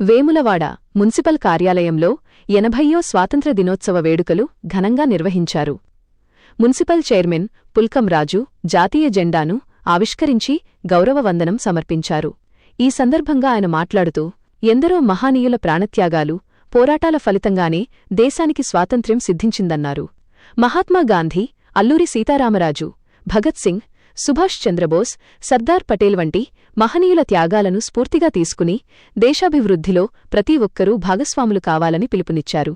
Vemulawada municipal కార్యాలయంలో 80వ స్వాతంత్ర్య దినోత్సవ వేడుకలు ఘనంగా నిర్వహించారు. మున్సిపల్ చైర్మన్ పుల్కం రాజు జాతీయ జెండాను ఆవిష్కరించి గౌరవ వందనం సమర్పించారు. ఈ సందర్భంగా ఆయన మాట్లాడుతూ, ఎందరో మహానీయుల ప్రాణత్యాగాలు, పోరాటాల ఫలితంగానే దేశానికి స్వాతంత్ర్యం సిద్ధించిందన్నారు. మహాత్మాగాంధీ, అల్లూరి సీతారామరాజు, భగత్ సింగ్, సుభాష్ చంద్రబోస్, సర్దార్ పటేల్ వంటి మహనీయుల త్యాగాలను స్ఫూర్తిగా తీసుకుని దేశాభివృద్ధిలో ప్రతి ఒక్కరూ భాగస్వాములు కావాలని పిలుపునిచ్చారు.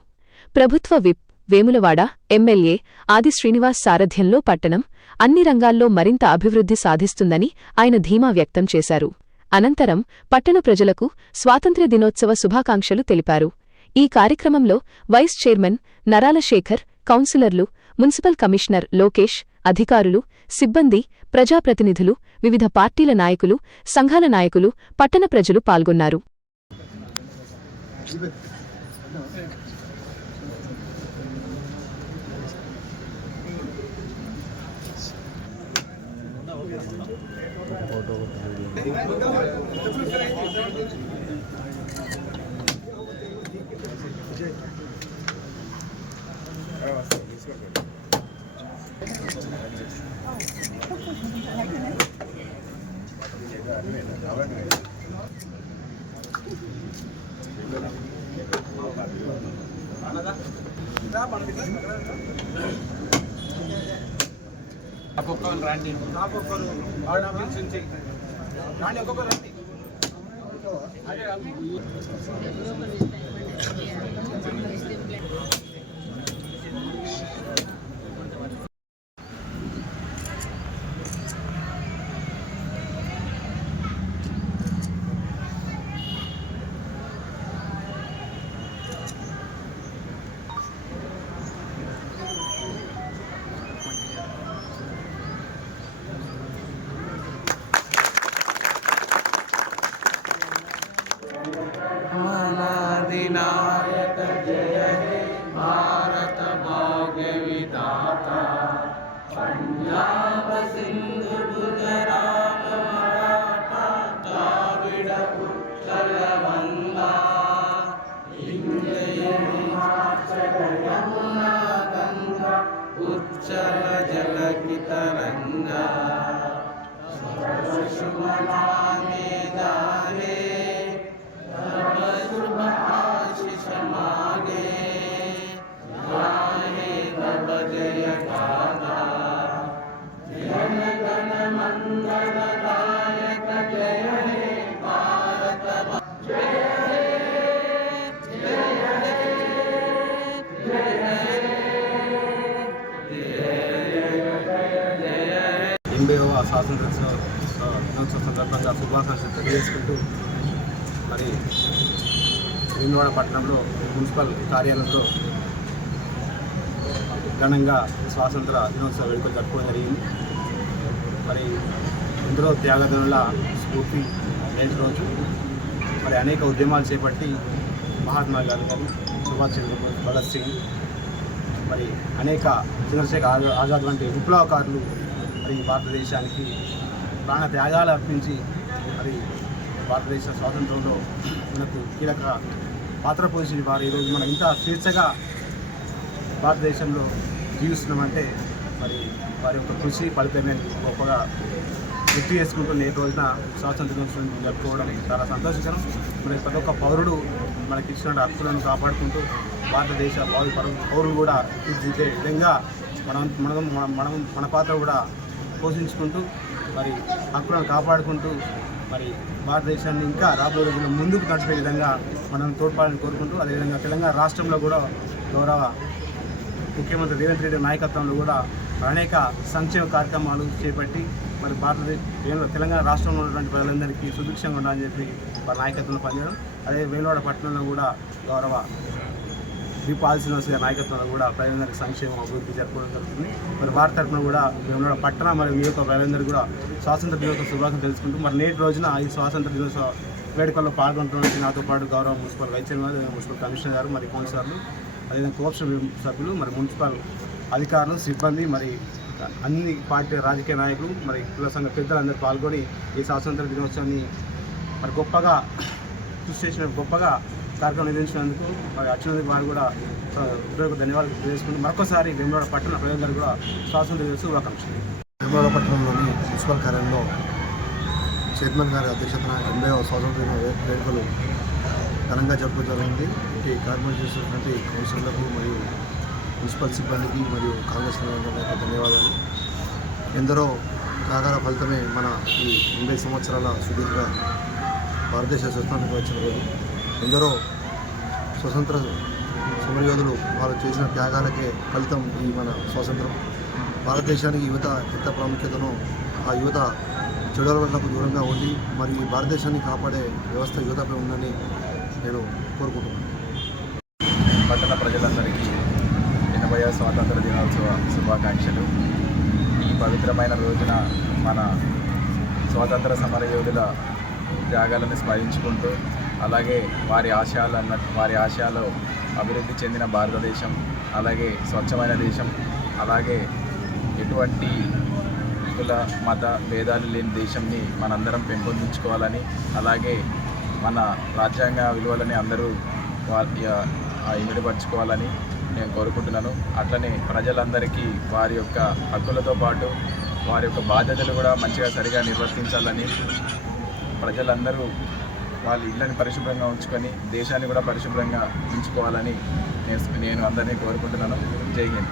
ప్రభుత్వ విప్ వేములవాడ ఎమ్మెల్యే ఆది శ్రీనివాస్ సారథ్యంలో పట్టణం అన్ని రంగాల్లో మరింత అభివృద్ధి సాధిస్తుందని ఆయన ధీమా వ్యక్తం చేశారు. అనంతరం పట్టణ ప్రజలకు స్వాతంత్ర్య దినోత్సవ శుభాకాంక్షలు తెలిపారు. ఈ కార్యక్రమంలో వైస్ చైర్మన్ నరాల శేఖర్, కౌన్సిలర్లు, మున్సిపల్ కమిషనర్ లోకేష్, అధికారులు, సిబ్బంది, ప్రజాప్రతినిధులు, వివిధ పార్టీల నాయకులు, సంఘాల నాయకులు, పట్టణ ప్రజలు పాల్గొన్నారు. ఒక్కొక్కరు రండి, ఒక్కొక్కరు రండి. नायक जय हे भारत भाग्य विधाता, पंजाब सिंध गुजरात मराठा द्राविड़ उत्कल गंगा, हिमाचल यमुना गंगा उच्चल जल की तरंगा, शुभ नामे दारे शुभ आशीष मांगे, गाहे तब जय गाथा, जन गण मंगल दायक जय हे भारत जय हे जय हे जय हे 80వ స్వాతంత్ర దినోత్సవ సందర్భంగా శుభాకాంక్షలు తెలియజేసుకుంటూ మరి వేములవాడ పట్టణంలో మున్సిపల్ కార్యాలయంలో ఘనంగా స్వాతంత్ర దినోత్సవ వేడుకలు జరుపుకోవడం జరిగింది. మరి ఎందరో త్యాగదనుల స్ఫూర్తి నేటి రోజు మరి అనేక ఉద్యమాలు చేపట్టి మహాత్మా గాంధీ గారు, సుభాష్ చంద్రబోస్, భగత్ సింగ్, మరి అనేక చంద్రశేఖర్ ఆజాద్ వంటి విప్లవకారులు మరి భారతదేశానికి ప్రాణ త్యాగాలు అర్పించి మరి భారతదేశ స్వాతంత్రంలో మనకు కీలక పాత్ర పోషించిన వారు ఈరోజు మనం ఇంత స్వేచ్ఛగా భారతదేశంలో జీవిస్తున్నామంటే మరి వారి యొక్క కృషి ఫలితమే గొప్పగా గుర్తు చేసుకుంటూ నేటి రోజున స్వాతంత్ర దినోత్సవం జరుపుకోవడం చాలా సంతోషకరం. మరి ప్రతి ఒక్క పౌరుడు మనకి ఇచ్చిన హక్కులను కాపాడుకుంటూ భారతదేశ పౌరులు కూడా తీర్చిదిద్దే విధంగా మన పాత్ర కూడా పోషించుకుంటూ మరి హక్కులను కాపాడుకుంటూ మరి భారతదేశాన్ని ఇంకా రాబోయే రోజుల్లో ముందుకు నడిపే విధంగా మనం తోడ్పాలని కోరుకుంటూ, అదేవిధంగా తెలంగాణ రాష్ట్రంలో కూడా గౌరవ ముఖ్యమంత్రి రేవంత్ రెడ్డి నాయకత్వంలో కూడా అనేక సంక్షేమ కార్యక్రమాలు చేపట్టి మరి తెలంగాణ రాష్ట్రంలో ఉన్నటువంటి ప్రజలందరికీ సుభిక్షంగా ఉండాలని చెప్పి వారి నాయకత్వంలో పనిచేయడం, అదే వేములవాడ పట్టణంలో కూడా గౌరవ శ్రీనివాస్ గారి నాయకత్వంలో కూడా ప్రజలందరికీ సంక్షేమ అభివృద్ధి జరుపుకోవడం జరుగుతుంది. మరి వారి తరఫున కూడా వేములవాడ పట్టణ మరియు నియోజక ప్రజలందరూ కూడా స్వాతంత్ర దినోత్సవ శుభాకాంక్షలు తెలుసుకుంటూ మరి నేటి రోజున ఈ స్వాతంత్ర దినోత్సవ వేడుకల్లో పాల్గొంటున్న నాతో పాటు గౌరవ municipal vice chairman, municipal commissioner గారు, మరి కౌన్సిలర్లు, అదేవిధంగా కోఆప్షన్ సభ్యులు, మరి మున్సిపల్ అధికారులు, సిబ్బంది, మరి అన్ని పార్టీ రాజకీయ నాయకులు, మరి కుల సంఘ పెద్దలందరూ పాల్గొని ఈ స్వాతంత్ర దినోత్సవాన్ని మరి గొప్పగా కృషి చేసిన గొప్పగా కార్యక్రమం నిర్వహించినందుకు మరి వచ్చినందుకు వారు కూడా హృదయపూర్వక ధన్యవాదాలు తెలియజేసుకుంటూ మరొకసారి వేములవాడ పట్టణ ప్రజలందరూ కూడా స్వాతంత్ర దినోత్సవ శుభాకాంక్షలు. వేములవాడ పట్టణంలోని మున్సిపల్ కార్యాలయంలో చైర్మన్ గారి అధ్యక్షతన 80వ స్వాతంత్ర దిన వేడుకలు ఘనంగా జరుపుకోవడం జరిగింది. ఈ కార్యక్రమం చేసినటువంటి కౌన్సిలర్లకు మరియు మున్సిపల్ సిబ్బందికి మరియు కాంగ్రెస్ నాయకులకు ధన్యవాదాలు. ఎందరో త్యాగాల ఫలితమే మన ఈ 80 సంవత్సరాల సుదీర్ఘ భారతదేశ స్వతంత్రం వచ్చిన రోజు. ఎందరో స్వతంత్ర సమరయోధులు వాళ్ళు చేసిన త్యాగాలకే ఫలితం ఈ మన స్వాతంత్రం. భారతదేశానికి యువత ఎంత ప్రాముఖ్యతనో ఆ యువత చెడు అలవాట్లకు దూరంగా ఉండి మరి ఈ భారతదేశాన్ని కాపాడే వ్యవస్థ యువతపై ఉందని నేను కోరుకుంటున్నాను. పట్టణ ప్రజలందరికీ 80వ స్వాతంత్ర దినోత్సవ శుభాకాంక్షలు. ఈ పవిత్రమైన రోజున మన స్వాతంత్ర సమరయోధుల త్యాగాలను స్మరించుకుంటూ అలాగే వారి ఆశయాలు అభివృద్ధి చెందిన భారతదేశం, అలాగే స్వచ్ఛమైన దేశం, అలాగే ఎటువంటి కుల మత భేదాలు లేని దేశంని మనందరం పెంపొందించుకోవాలని, అలాగే మన రాజ్యాంగ విలువలని అందరూ ఇమిడిపరచుకోవాలని నేను కోరుకుంటున్నాను. అట్లనే ప్రజలందరికీ వారి యొక్క హక్కులతో పాటు వారి యొక్క బాధ్యతలు కూడా మంచిగా సరిగా నిర్వర్తించాలని, ప్రజలందరూ వాళ్ళ ఇళ్ళని పరిశుభ్రంగా ఉంచుకొని దేశాన్ని కూడా పరిశుభ్రంగా ఉంచుకోవాలని నేను అందరినీ కోరుకుంటున్నాను. జై హింద్.